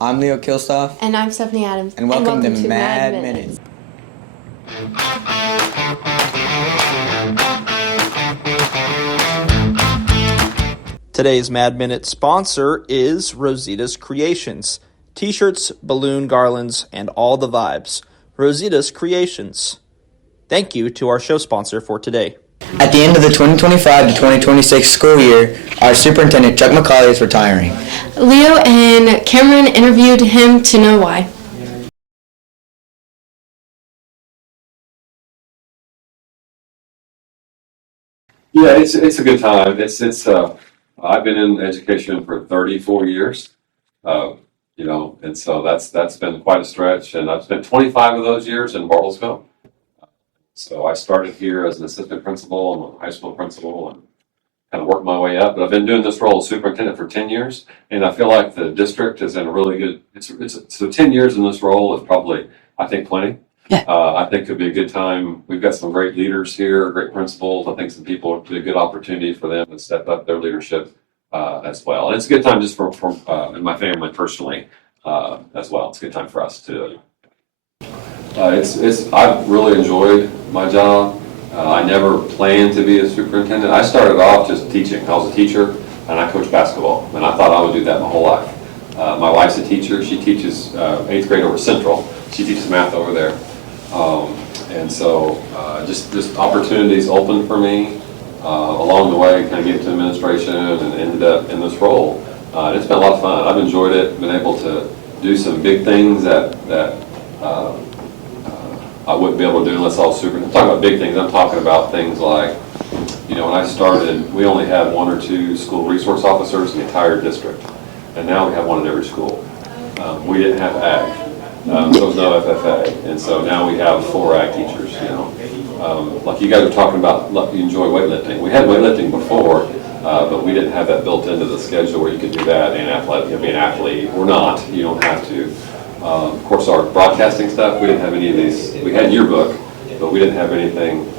I'm Leo Kilstoff, And I'm Stephanie Adams. and welcome to Mad Minutes. Today's Mad Minute sponsor is Rosita's Creations. T-shirts, balloon garlands, and all the vibes. Rosita's Creations. Thank you to our show sponsor for today. At the end of the 2025 to 2026 school year, our superintendent, Chuck McCauley, is retiring. Leo and Cameron interviewed him to know why. Yeah, it's a good time. I've been in education for 34 years, and so that's been quite a stretch. And I've spent 25 of those years in Bartlesville. So I started here as an assistant principal and a high school principal and kind of worked my way up. But I've been doing this role as superintendent for 10 years, and I feel like the district is in a really good. So 10 years in this role is probably, I think, plenty. Yeah. I think it'd be a good time. We've got some great leaders here, great principals. I think some people, it'd be a good opportunity for them to step up their leadership as well. And it's a good time just for and my family personally as well. It's a good time for us to. I've really enjoyed my job. I never planned to be a superintendent. I started off just teaching. I was a teacher and I coached basketball, and I thought I would do that my whole life. My wife's a teacher. She teaches 8th grade over at Central. She teaches math over there. And so just opportunities opened for me along the way, kind of get to administration and ended up in this role. And it's been a lot of fun. I've enjoyed it, been able to do some big things that I wouldn't be able to do unless I was super. I'm talking about big things. I'm talking about things like, when I started, we only had 1 or 2 school resource officers in the entire district. And now we have one in every school. We didn't have ag. There was no FFA, and so now we have 4 ag teachers. Like you guys are talking about, you enjoy weightlifting. We had weightlifting before, but we didn't have that built into the schedule where you could do that and be an athlete or not. You don't have to. Of course, our broadcasting stuff, we didn't have any of these. We had yearbook, but we didn't have anything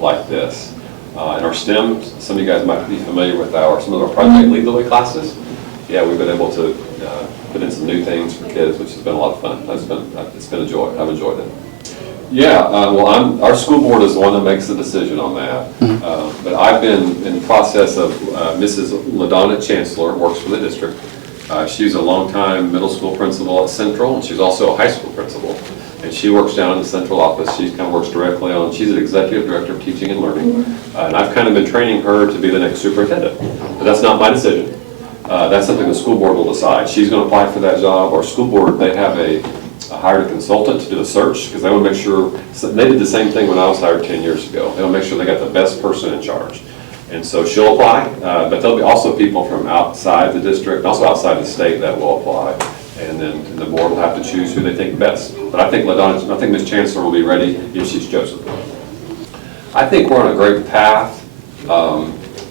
like this. In our STEM, some of you guys might be familiar with some of our Project Lead the Way classes. Yeah, we've been able to put in some new things for kids, which has been a lot of fun. It's been a joy. I've enjoyed it. Yeah, our school board is the one that makes the decision on that. But I've been in the process of Mrs. LaDonna Chancellor works for the district. She's a longtime middle school principal at Central, and she's also a high school principal. And she works down in the central office. She kind of works directly on. She's an executive director of teaching and learning, and I've kind of been training her to be the next superintendent. But that's not my decision. That's something the school board will decide. She's going to apply for that job. Our school board, they have hired a consultant to do the search because they want to make sure. So they did the same thing when I was hired 10 years ago. They want to make sure they got the best person in charge. And so she'll apply, but there'll be also people from outside the district, also outside the state that will apply. And then the board will have to choose who they think best. But I think Ms. Chancellor will be ready if she's chosen. I think we're on a great path,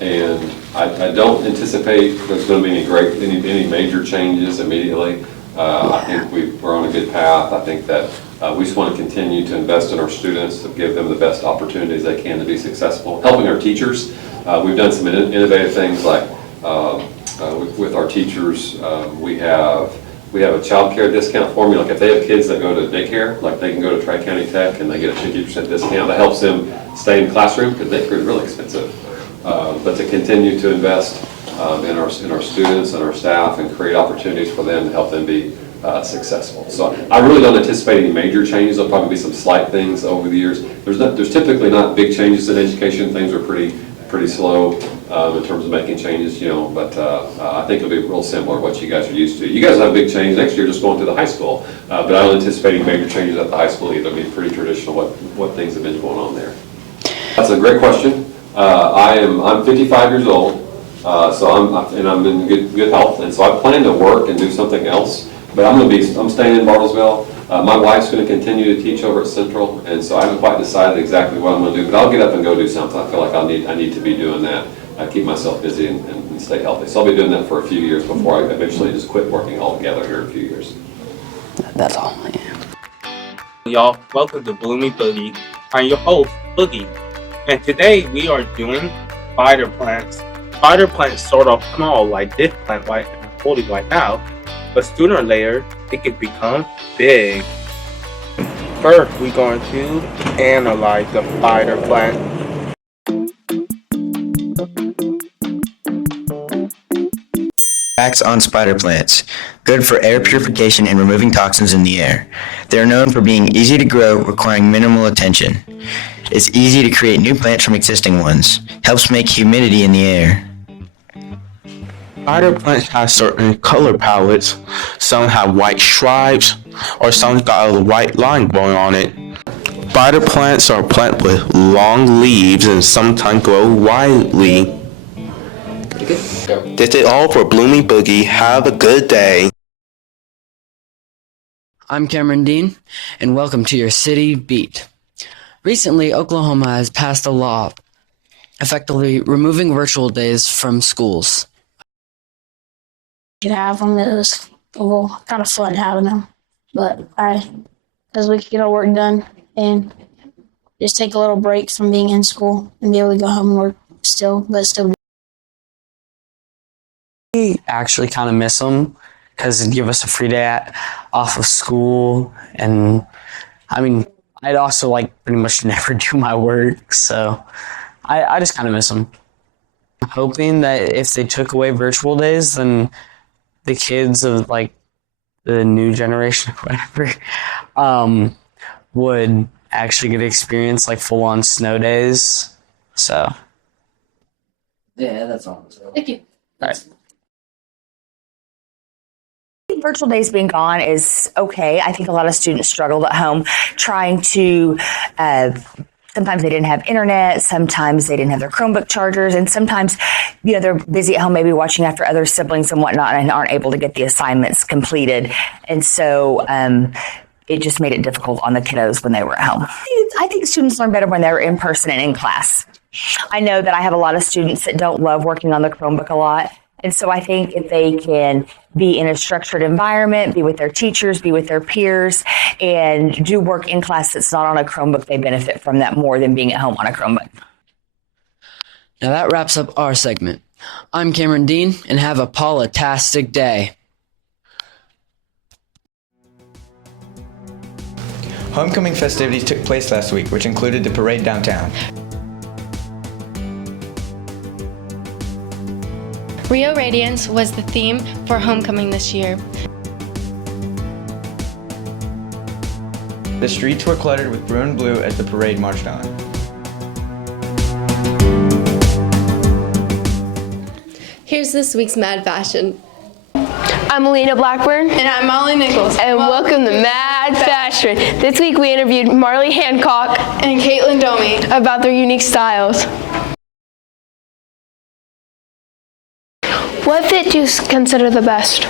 and I don't anticipate there's going to be any major changes immediately. I think we're on a good path. I think that we just want to continue to invest in our students to give them the best opportunities they can to be successful. Helping our teachers. We've done some innovative things like with our teachers. We have a child care discount formula. Like if they have kids that go to daycare, like they can go to Tri-County Tech and they get a 50% discount. That helps them stay in the classroom because daycare is really expensive. But to continue to invest in our students and our staff and create opportunities for them to help them be successful. So I really don't anticipate any major changes. There'll probably be some slight things over the years. There's typically not big changes in education. Things are pretty slow in terms of making changes, but I think it'll be real similar to what you guys are used to. You guys will have big change next year just going to the high school, but I don't anticipate any major changes at the high school either. It'll be pretty traditional what things have been going on there. That's a great question. I'm 55 years old, so I'm in good health, and so I plan to work and do something else. But I'm staying in Bartlesville. My wife's going to continue to teach over at Central, and so I haven't quite decided exactly what I'm going to do. But I'll get up and go do something. I feel like I need to be doing that. I keep myself busy and stay healthy. So I'll be doing that for a few years before I eventually just quit working altogether here in a few years. That's all. Yeah. Y'all, welcome to Bloomy Boogie. I'm your host, Boogie, and today we are doing spider plants. Spider plants start off small, like this plant I'm holding right now, but sooner or later, it can become big. First, we're going to analyze the spider plant. Facts on spider plants. Good for air purification and removing toxins in the air. They are known for being easy to grow, requiring minimal attention. It's easy to create new plants from existing ones. Helps make humidity in the air. Spider plants have certain color palettes. Some have white stripes, or some got a white line going on it. Spider plants are plants with long leaves and sometimes grow widely. That's it all for Blooming Boogie. Have a good day. I'm Cameron Dean, and welcome to your City Beat. Recently, Oklahoma has passed a law effectively removing virtual days from schools. Could have them. It was kind of fun having them, but because we could get our work done and just take a little break from being in school and be able to go home and work still. We actually kind of miss them because it'd give us a free day off of school, and I mean, I'd also pretty much never do my work, so I just kind of miss them. I'm hoping that if they took away virtual days, then the kids of the new generation or whatever would actually get to experience full-on snow days. So yeah, that's all. Thank you. all right. Virtual days being gone is okay. I think a lot of students struggled at home trying to, sometimes they didn't have internet, sometimes they didn't have their Chromebook chargers, and sometimes, they're busy at home maybe watching after other siblings and whatnot and aren't able to get the assignments completed. And so it just made it difficult on the kiddos when they were at home. I think students learn better when they're in person and in class. I know that I have a lot of students that don't love working on the Chromebook a lot. And so I think if they can be in a structured environment, be with their teachers, be with their peers, and do work in class that's not on a Chromebook, they benefit from that more than being at home on a Chromebook. Now that wraps up our segment. I'm Cameron Dean, and have a Paula-tastic day. Homecoming festivities took place last week, which included the parade downtown. Rio Radiance was the theme for homecoming this year. The streets were cluttered with blue and blue as the parade marched on. Here's this week's Mad Fashion. I'm Alina Blackburn. And I'm Molly Nichols. And welcome to Mad Fashion. This week we interviewed Marley Hancock And Caitlin Domi. about their unique styles. What fit do you consider the best?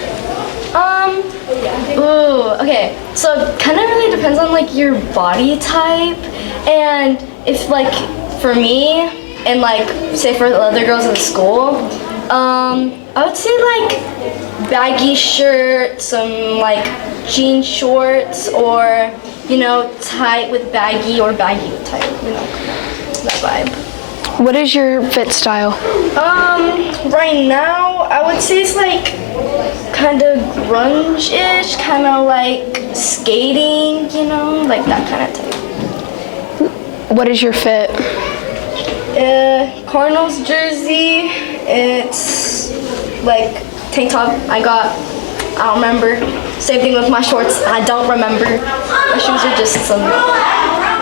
Okay. So it kind of really depends on your body type, and if for me and say for the other girls in the school, I would say baggy shirt, some jean shorts, or tight with baggy or baggy with tight, that vibe. What is your fit style? Right now I would say it's kind of grunge-ish, kind of skating, that kind of type. What is your fit? Cardinals jersey. It's tank top. I don't remember. Same thing with my shorts. I don't remember. My shoes are just some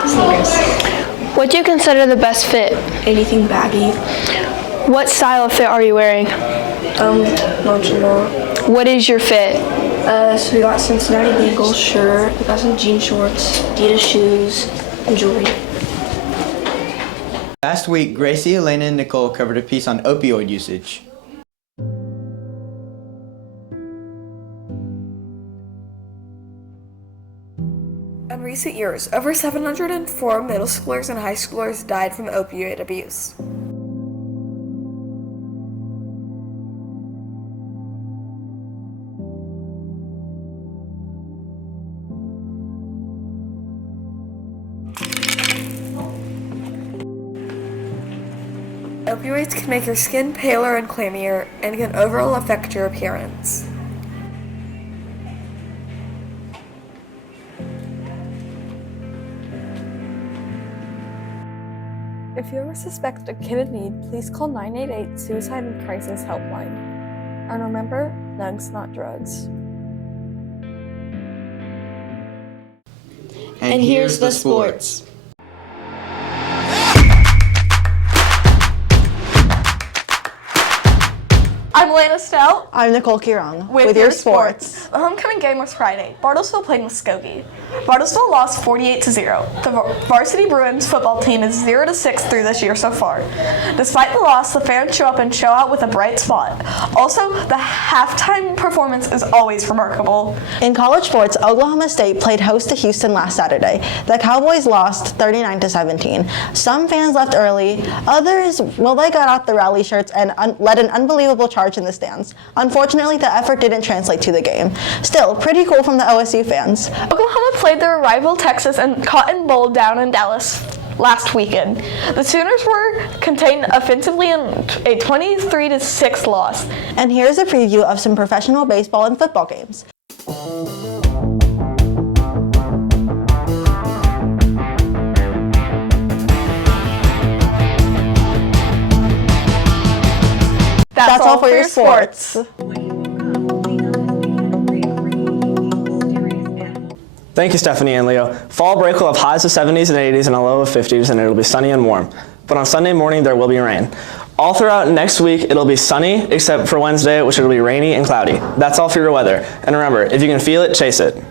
sneakers. What do you consider the best fit? Anything baggy. What style of fit are you wearing? Nonchalant. What is your fit? So we got Cincinnati Bengals shirt. We got some jean shorts, Adidas shoes, and jewelry. Last week, Gracie, Elena, and Nicole covered a piece on opioid usage. In recent years, over 704 middle schoolers and high schoolers died from opioid abuse. Opioids can make your skin paler and clammier and can overall affect your appearance. If you ever suspect a kid in need, please call 988 Suicide and Crisis Helpline. And remember, nugs, not drugs. And here's the sports. I'm Lana Stout. I'm Nicole Kirong with your sports. The homecoming game was Friday. Bartlesville played Muskogee. Bartlesville lost 48-0. The varsity Bruins football team is 0-6 through this year so far. Despite the loss, the fans show up and show out with a bright spot. Also, the halftime performance is always remarkable. In college sports, Oklahoma State played host to Houston last Saturday. The Cowboys lost 39-17. Some fans left early. Others, well, they got out the rally shirts and led an unbelievable charge in the stands. Unfortunately, the effort didn't translate to the game. Still, pretty cool from the OSU fans. Oklahoma played their rival Texas and Cotton Bowl down in Dallas last weekend. The Sooners were contained offensively in a 23-6 loss. And here's a preview of some professional baseball and football games. That's all for your sports. Thank you, Stephanie and Leo. Fall break will have highs of 70s and 80s and a low of 50s, and it'll be sunny and warm. But on Sunday morning, there will be rain. All throughout next week, it'll be sunny, except for Wednesday, which will be rainy and cloudy. That's all for your weather. And remember, if you can feel it, chase it.